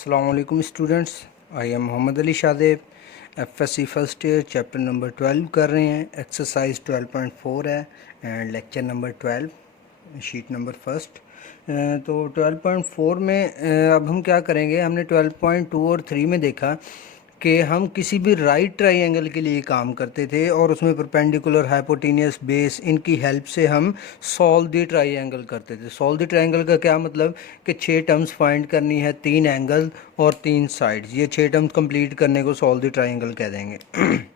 अस्सलामुअलैकुम students, I am Mohammad Ali Shadab. FSC first year chapter number 12 कर रहे हैं। एक्सरसाइज 12.4 है and lecture number 12 sheet number first. तो 12.4 में अब हम क्या करेंगे। हमने 12.2 और 3 में देखा कि हम किसी भी राइट ट्राइंगल के लिए काम करते थे और उसमें परपेंडिकुलर, हाइपोटेनियस, बेस, इनकी हेल्प से हम सॉल्व द ट्राइंगल करते थे। सॉल्व द ट्राइंगल का क्या मतलब कि 6 टर्म्स फाइंड करनी है, 3 एंगल और 3 साइड्स। ये 6 टर्म्स कंप्लीट करने को सॉल्व द ट्राइंगल कह देंगे।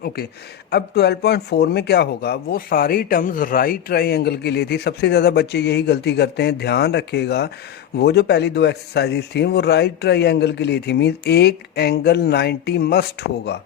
ओके अब 12.4 में क्या होगा, वो सारी टर्म्स राइट ट्राइंगल के लिए थी। सबसे ज़्यादा बच्चे यही गलती करते हैं, ध्यान रखिएगा। वो जो पहली 2 एक्सरसाइजेज थी वो राइट ट्राइंगल के लिए थी, मीन्स एक एंगल 90 मस्ट होगा।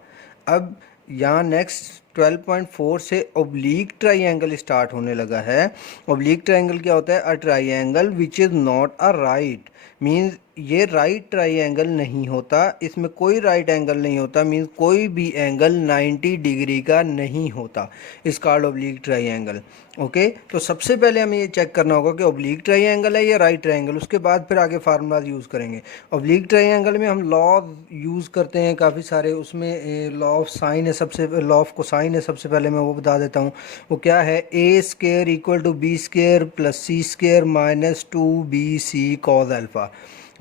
अब यहाँ नेक्स्ट 12.4 से ओब्लीक ट्राइंगल स्टार्ट होने लगा है। ओब्लीक ट्राइंगल क्या होता है? A triangle which is not a right, means ये राइट ट्राइंगल नहीं होता, इसमें कोई राइट एंगल नहीं होता, मीन्स कोई भी एंगल 90 डिग्री का नहीं होता। इस कॉल्ड ओब्लीक ट्राइंगल। ओके, तो सबसे पहले हमें ये चेक करना होगा कि ओब्लीक ट्राइंगल है या राइट ट्राइंगल। उसके बाद फिर आगे फार्मूलाज यूज़ करेंगे। ओब्लीक ट्राइंगल में हम लॉ यूज़ करते हैं काफ़ी सारे। उसमें लॉ ऑफ साइन है, सबसे लॉ ऑफ कोसाइन है। सबसे पहले मैं वो बता देता हूँ। वो क्या है? A square equal to b square plus c square minus 2bc cos alpha.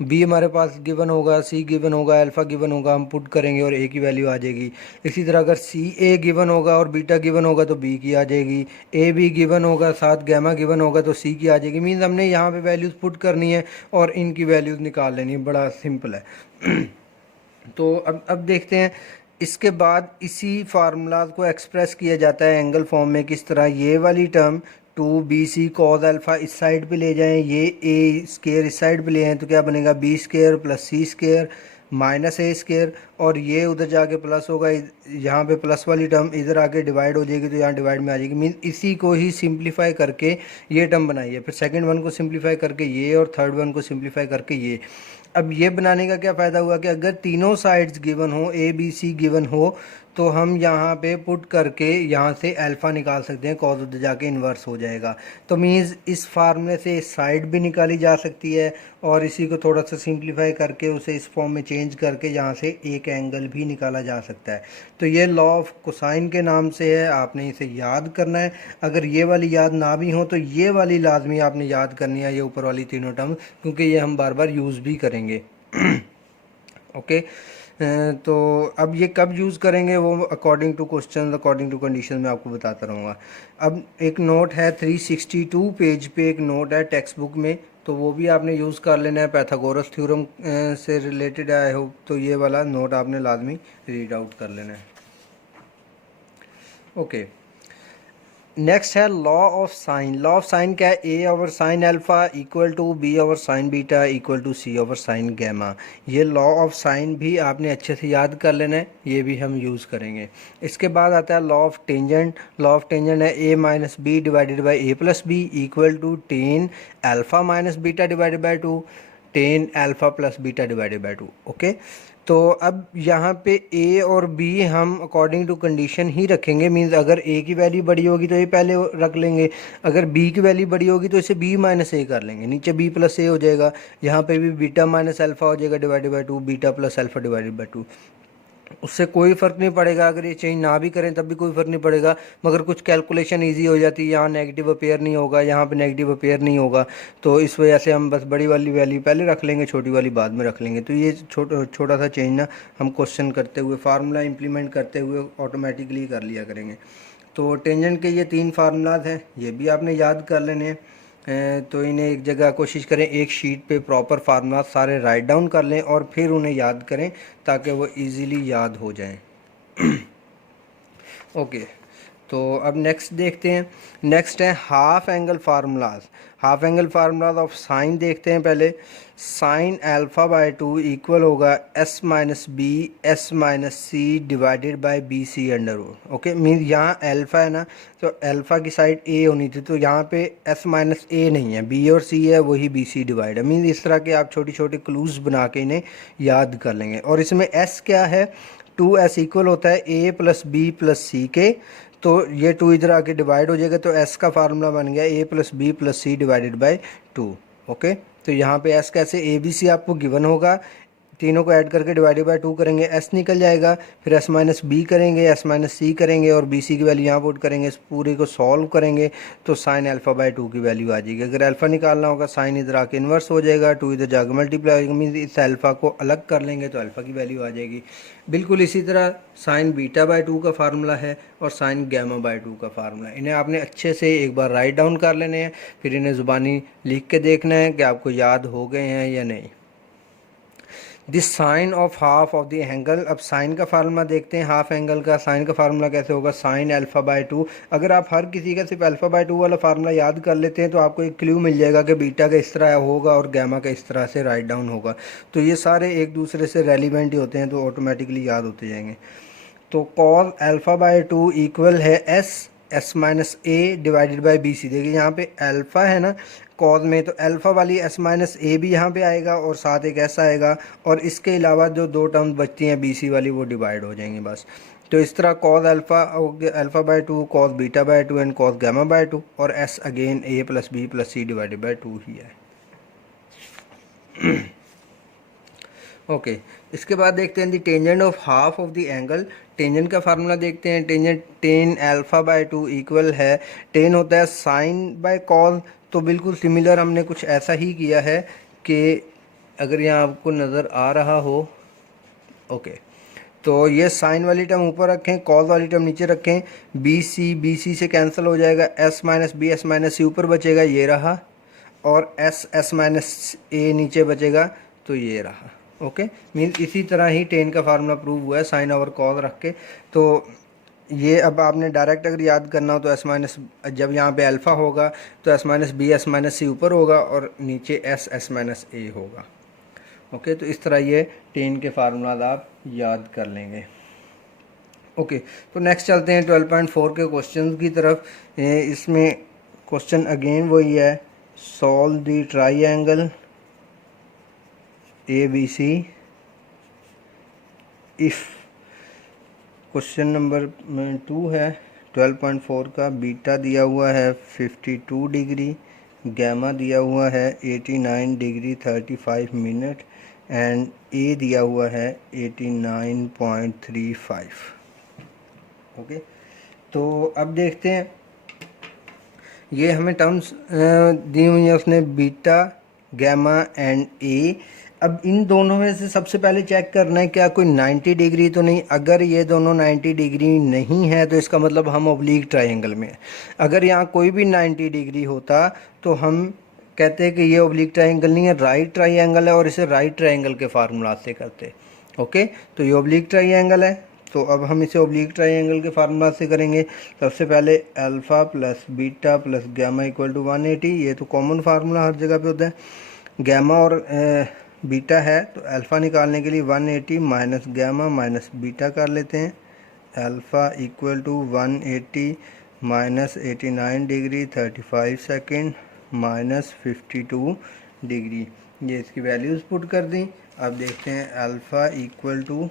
B हमारे पास गिवन होगा, सी गिवन होगा, अल्फ़ा गिवन होगा, हम पुट करेंगे और ए की वैल्यू आ जाएगी। इसी तरह अगर सी ए गिवन होगा और बीटा गिवन होगा तो बी की आ जाएगी। ए बी गिवन होगा, साथ गैमा गिवन होगा तो सी की आ जाएगी। मीन्स हमने यहाँ पे वैल्यूज़ पुट करनी है और इनकी वैल्यूज़ निकाल लेनी है। बड़ा सिंपल है। तो अब देखते हैं। इसके बाद इसी फार्मूला को एक्सप्रेस किया जाता है एंगल फॉर्म में। किस तरह? ये वाली टर्म 2bc कॉज अल्फ़ा इस साइड पे ले जाएं, ये ए स्केयर इस साइड पे ले आएँ तो क्या बनेगा? बी स्केयर प्लस सी स्केयर माइनस ए स्केयर, और ये उधर जाके प्लस होगा। यहाँ पे प्लस वाली टर्म इधर आके डिवाइड हो जाएगी तो यहाँ डिवाइड में आ जाएगी। मीन इसी को ही सिंप्लीफाई करके ये टर्म बनाइए, फिर सेकंड वन को सिंप्लीफाई करके ये, और थर्ड वन को सिंप्लीफाई करके ये। अब ये बनाने का क्या फ़ायदा हुआ कि अगर तीनों साइड्स गिवन हो, ए बी सी गिवन हो, तो हम यहाँ पे पुट करके यहाँ से अल्फ़ा निकाल सकते हैं, कॉज उधर जाके इन्वर्स हो जाएगा। तो मीन्स इस फार्मूले से साइड भी निकाली जा सकती है और इसी को थोड़ा सा सिंप्लीफाई करके उसे इस फॉर्म में चेंज करके यहाँ से एक एंगल भी निकाला जा सकता है। तो ये लॉ ऑफ कोसाइन के नाम से है, आपने इसे याद करना है। अगर ये वाली याद ना भी हो तो ये वाली लाजमी आपने याद करनी है, ये ऊपर वाली तीनों टर्म, क्योंकि ये हम बार बार यूज़ भी करेंगे। ओके तो अब ये कब यूज़ करेंगे वो according to question, according to condition मैं आपको बताता रहूँगा। अब एक नोट है 362 पेज पे, एक नोट है टेक्स्ट बुक में, तो वो भी आपने यूज़ कर लेना है। पैथागोरस थ्योरम से रिलेटेड है, आई होप। तो ये वाला नोट आपने लाजमी रीड आउट कर लेना है। ओके, नेक्स्ट है law of sine. Law of sine क्या है? A over sine alpha equal to b over sine beta equal to c over sine gamma. ये लॉ ऑफ साइन भी आपने अच्छे से याद कर लेना है, ये भी हम यूज़ करेंगे। इसके बाद आता है law of tangent. Law of tangent है a minus b divided by a plus b equal to tan alpha minus beta divided by 2 tan alpha plus beta divided by 2। Okay, तो अब यहाँ पे ए और बी हम अकॉर्डिंग टू कंडीशन ही रखेंगे। Means अगर ए की वैल्यू बड़ी होगी तो ए पहले रख लेंगे, अगर बी की वैल्यू बड़ी होगी तो इसे बी माइनस ए कर लेंगे, नीचे बी प्लस ए हो जाएगा। यहाँ पे भी बीटा माइनस अल्फ़ा हो जाएगा divided by 2, beta plus alpha divided by 2। उससे कोई फ़र्क नहीं पड़ेगा, अगर ये चेंज ना भी करें तब भी कोई फ़र्क नहीं पड़ेगा, मगर कुछ कैलकुलेशन इजी हो जाती है। यहाँ नेगेटिव अपेयर नहीं होगा, यहाँ पे नेगेटिव अपेयर नहीं होगा, तो इस वजह से हम बस बड़ी वाली वैल्यू पहले रख लेंगे, छोटी वाली बाद में रख लेंगे। तो ये छोटा सा चेंज ना हम क्वेश्चन करते हुए, फार्मूला इंप्लीमेंट करते हुए ऑटोमेटिकली कर लिया करेंगे। तो टेंजेंट के ये 3 फार्मूलाज हैं, ये भी आपने याद कर लेने हैं। तो इन्हें एक जगह कोशिश करें, एक शीट पे प्रॉपर फार्मूला सारे राइट डाउन कर लें और फिर उन्हें याद करें ताकि वो इजीली याद हो जाएं। ओके, तो अब नेक्स्ट देखते हैं। नेक्स्ट है half angle formulas. Half angle formulas of sine देखते हैं पहले। साइन अल्फ़ा बाई 2 इक्वल होगा s minus b s minus c divided by b c under root. Okay, mean यहाँ अल्फ़ा है ना, तो अल्फ़ा की साइड ए होनी थी, तो यहाँ पे एस माइनस ए नहीं है, बी और सी है, वही बी सी डिवाइड है। मीन इस तरह के आप छोटी छोटी क्लूज बना के इन्हें याद कर लेंगे। और इसमें एस क्या है? 2s इक्वल होता है ए प्लस बी प्लस सी के, तो ये 2 इधर आके डिवाइड हो जाएगा, तो s का फार्मूला बन गया a plus b plus c divided by 2। Okay, तो यहाँ पे s कैसे? ए बी सी आपको गिवन होगा, तीनों को ऐड करके डिवाइडेड बाय 2 करेंगे, s निकल जाएगा। फिर s माइनस बी करेंगे, s माइनस सी करेंगे और बी सी की वैल्यू यहाँ पुट करेंगे। इस पूरे को सॉल्व करेंगे तो साइन अल्फ़ा बाय 2 की वैल्यू आ जाएगी। अगर अल्फ़ा निकालना होगा साइन इधर आके इन्वर्स हो जाएगा, 2 इधर जाकर मल्टीप्लाई होगा, मीन इस अल्फ़ा को अलग कर लेंगे तो अल्फ़ा की वैल्यू आ जाएगी। बिल्कुल इसी तरह साइन बीटा बाय 2 का फार्मूला है और साइन गैमा बाय 2 का फार्मूला है। इन्हें आपने अच्छे से एक बार राइट डाउन कर लेने हैं, फिर इन्हें ज़ुबानी लिख के देखना है कि आपको याद हो गए हैं या नहीं। This sine of half of the angle, अब साइन का फार्मूला देखते हैं। हाफ एंगल का साइन का फार्मूला कैसे होगा, साइन अल्फ़ा बाय 2। अगर आप हर किसी का सिर्फ अल्फ़ा बाय 2 वाला फार्मूला याद कर लेते हैं तो आपको एक क्लू मिल जाएगा कि बीटा का इस तरह होगा और गैमा का इस तरह से राइट डाउन होगा। तो ये सारे एक दूसरे से रेलिवेंट ही होते हैं तो ऑटोमेटिकली याद होते जाएंगे। तो कॉस अल्फ़ा बाय 2 इक्वल है s minus a divided by b c. देखिए यहाँ पे अल्फ़ा है ना कॉज में, तो अल्फ़ा वाली एस माइनस ए भी यहाँ पे आएगा और साथ एक एस आएगा, और इसके अलावा जो दो टर्म्स बचती हैं बी सी वाली वो डिवाइड हो जाएंगी बस। तो इस तरह cos alpha by 2, cos beta by 2 and cos gamma by 2, और s again a plus b plus c divided by 2 ही है। ओके इसके बाद देखते हैं the tangent of half of the angle. Tangent का फार्मूला देखते हैं। Tangent tan alpha by 2 equal है, टेन होता है साइन बाय कॉस। तो बिल्कुल सिमिलर हमने कुछ ऐसा ही किया है कि अगर यहाँ आपको नज़र आ रहा हो, ओके तो ये साइन वाली टर्म ऊपर रखें, कॉस वाली टर्म नीचे रखें, बी सी से कैंसिल हो जाएगा, s minus b s minus c ऊपर बचेगा ये रहा, और एस माइनस ए नीचे बचेगा तो ये रहा। ओके मीन्स इसी तरह ही टेन का फार्मूला प्रूव हुआ है साइन ओवर कॉस रख के। तो ये अब आपने डायरेक्ट अगर याद करना हो तो एस माइनस, जब यहाँ पे अल्फ़ा होगा तो s minus b s minus c ऊपर होगा और नीचे एस माइनस ए होगा। ओके तो इस तरह ये टेन के फार्मूला आप याद कर लेंगे। ओके तो नेक्स्ट चलते हैं 12.4 के क्वेश्चन की तरफ। इसमें क्वेश्चन अगेन वही है, solve the triangle ABC if. Question number 2 है 12.4 का। बीटा दिया हुआ है 52 डिग्री, गैमा दिया हुआ है 89 डिग्री 35 मिनट एंड ए दिया हुआ है 89.35। ओके तो अब देखते हैं, ये हमें टर्म्स दी हुई है उसने, बीटा गैमा एंड ए। अब इन दोनों में से सबसे पहले चेक करना है क्या कोई 90 डिग्री तो नहीं। अगर ये दोनों 90 डिग्री नहीं है तो इसका मतलब हम ओब्लीक ट्रायंगल में हैं। अगर यहाँ कोई भी 90 डिग्री होता तो हम कहते हैं कि ये ओब्लीक ट्रायंगल नहीं है, राइट ट्रायंगल है, और इसे राइट ट्रायंगल के फार्मूला से करते। ओके तो ये ओब्लीक ट्रायंगल है, तो अब हम इसे ओब्लीक ट्रायंगल के फार्मूला से करेंगे। सबसे पहले alpha plus beta plus gamma equal to 180, ये तो कॉमन फार्मूला हर जगह पे होता है। गैमा और बीटा है तो अल्फ़ा निकालने के लिए 180 माइनस गैमा माइनस बीटा कर लेते हैं। Alpha equal to 180 minus 89 degree 35 second minus 52 degree, ये इसकी वैल्यूज़ पुट कर दी। अब देखते हैं alpha equal to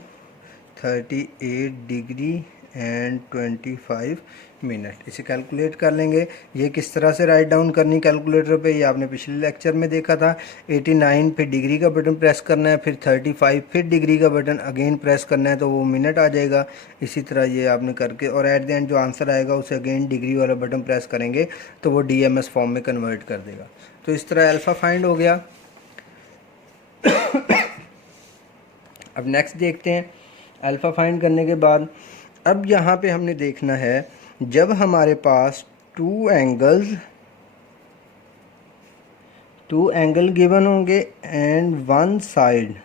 38 degree and 25 minute, इसे कैलकुलेट कर लेंगे। ये किस तरह से राइट डाउन करनी कैलकुलेटर पे, ये आपने पिछले लेक्चर में देखा था। 89 फिर डिग्री का बटन प्रेस करना है, फिर 35 फिर डिग्री का बटन अगेन प्रेस करना है तो वो मिनट आ जाएगा। इसी तरह ये आपने करके, और एट द एंड जो आंसर आएगा उसे अगेन डिग्री वाला बटन प्रेस करेंगे तो वो DMS फॉर्म में कन्वर्ट कर देगा। तो इस तरह अल्फ़ा फाइंड हो गया। अब नेक्स्ट देखते हैं, अल्फ़ा फाइंड करने के बाद अब यहाँ पे हमने देखना है, जब हमारे पास टू एंगल गिवन होंगे एंड वन साइड,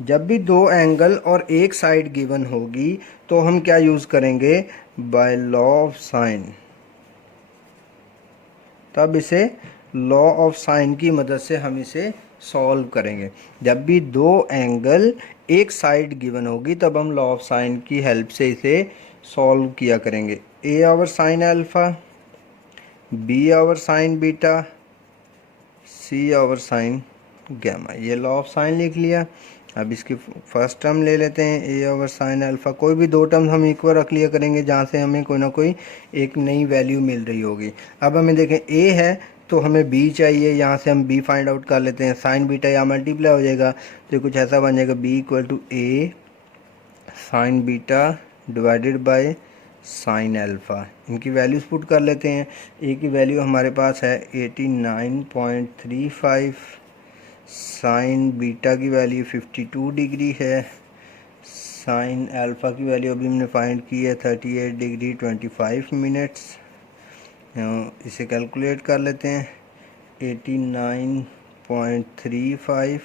जब भी दो एंगल और एक साइड गिवन होगी तो हम क्या यूज़ करेंगे, बाय लॉ ऑफ साइन। तब इसे लॉ ऑफ साइन की मदद से हम इसे सॉल्व करेंगे। जब भी दो एंगल एक साइड गिवन होगी तब हम लॉ ऑफ साइन की हेल्प से इसे सॉल्व किया करेंगे। A over sine alpha, b over sine beta, c over sine gamma, ये लॉ ऑफ साइन लिख लिया। अब इसकी फर्स्ट टर्म ले लेते हैं, ए ओवर साइन अल्फ़ा। कोई भी दो टर्म हम इक्वल रख लिया करेंगे जहाँ से हमें कोई ना कोई एक नई वैल्यू मिल रही होगी। अब हमें देखें ए है तो हमें बी चाहिए, यहाँ से हम बी फाइंड आउट कर लेते हैं। साइन बीटा यहाँ मल्टीप्लाई हो जाएगा तो कुछ ऐसा बन जाएगा, b equal to a sine beta divided by sine alpha. इनकी वैल्यूज़ पुट कर लेते हैं। ए की वैल्यू हमारे पास है 89.35, साइन बीटा की वैल्यू 52 डिग्री है, साइन अल्फ़ा की वैल्यू अभी हमने फाइंड की है 38 डिग्री 25 मिनट्स। इसे कैलकुलेट कर लेते हैं। 89.35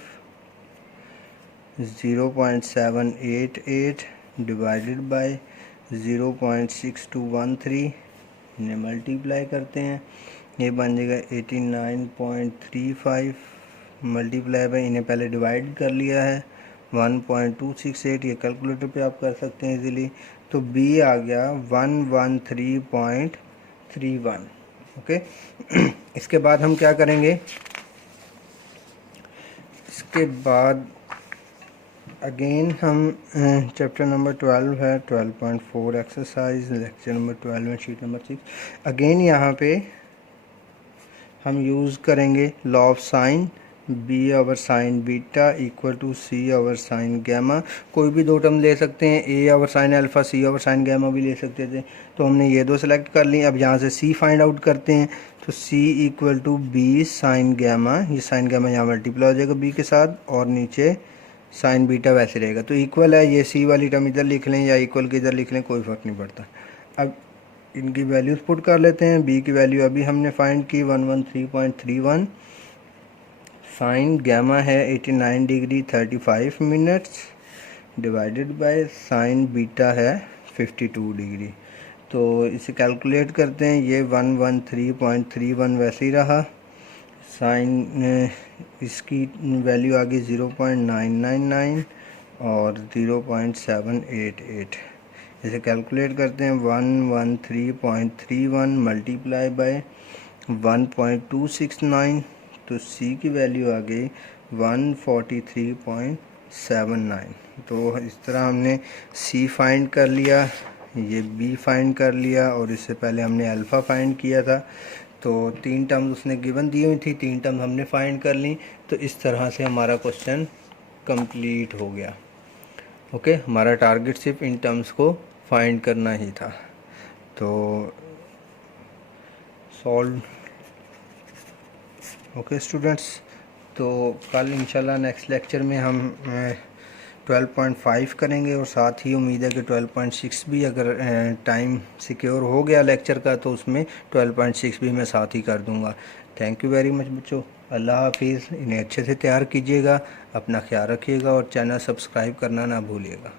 0.788 डिवाइडेड बाय 0.6213, इन्हें मल्टीप्लाई करते हैं। ये बन जाएगा 89.35 मल्टीप्लाई बाय, इन्हें पहले डिवाइड कर लिया है 1.268, ये कैलकुलेटर पे आप कर सकते हैं इजीली। तो बी आ गया 113.31। ओके इसके बाद हम क्या करेंगे, इसके बाद अगेन हम चैप्टर नंबर 12 है 12.4 एक्सरसाइज, लेक्चर नंबर 12 में शीट नंबर 6। अगेन यहाँ पे हम यूज़ करेंगे law of sine, b over sine beta equal to c over sine gamma. कोई भी दो टर्म ले सकते हैं, a over sine alpha, c over sine gamma भी ले सकते थे, तो हमने ये दो सेलेक्ट कर ली। अब यहाँ से सी फाइंड आउट करते हैं, तो c equal to b sine gamma, ये साइन गैमा यहाँ मल्टीप्लाई हो जाएगा बी के साथ, और नीचे साइन बीटा वैसे रहेगा। तो इक्वल है, ये सी वाली टर्म इधर लिख लें या इक्वल के इधर लिख लें, कोई फ़र्क नहीं पड़ता। अब इनकी वैल्यूज़ पुट कर लेते हैं। बी की वैल्यू अभी हमने फाइंड की 113.31, साइन गैमा है 89 degree 35 minutes divided by sign beta है 52 डिग्री। तो इसे कैलकुलेट करते हैं। ये 113.31 वैसे ही रहा, साइन इसकी वैल्यू आ गई 0.999 और 0.788। इसे कैलकुलेट करते हैं। 113.31 मल्टीप्लाई बाय 1.269, तो सी की वैल्यू आ गई 143.79। तो इस तरह हमने सी फाइंड कर लिया, ये बी फाइंड कर लिया, और इससे पहले हमने अल्फ़ा फाइंड किया था। तो तीन टर्म्स उसने गिवन दी हुई थी, तीन टर्म हमने फाइंड कर ली। तो इस तरह से हमारा क्वेश्चन कंप्लीट हो गया। ओके हमारा टारगेट सिर्फ इन टर्म्स को फाइंड करना ही था। तो सॉल्व। ओके स्टूडेंट्स, तो कल इंशाल्लाह नेक्स्ट लेक्चर में हम 12.5 करेंगे, और साथ ही उम्मीद है कि 12.6 भी अगर टाइम सिक्योर हो गया लेक्चर का तो उसमें 12.6 भी मैं साथ ही कर दूंगा। थैंक यू वेरी मच बच्चों, अल्लाह हाफिज़। इन्हें अच्छे से तैयार कीजिएगा, अपना ख्याल रखिएगा और चैनल सब्सक्राइब करना ना भूलिएगा।